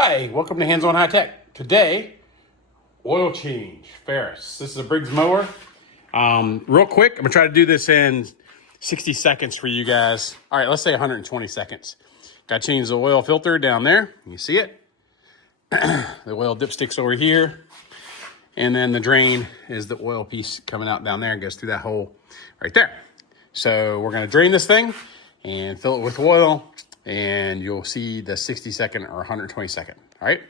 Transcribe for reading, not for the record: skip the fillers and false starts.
Hi, welcome to Hands On High Tech. Today, oil change, Ferris. This is a Briggs mower. Real quick, I'm gonna try to do this in 60 seconds for you guys. All right, let's say 120 seconds. Got to change the oil filter down there. You see it? The oil dipstick's over here. And then the drain is the oil piece coming out down there and goes through that hole right there. So we're gonna drain this thing and fill it with oil, and you'll see the 60 second or 120 second. All right.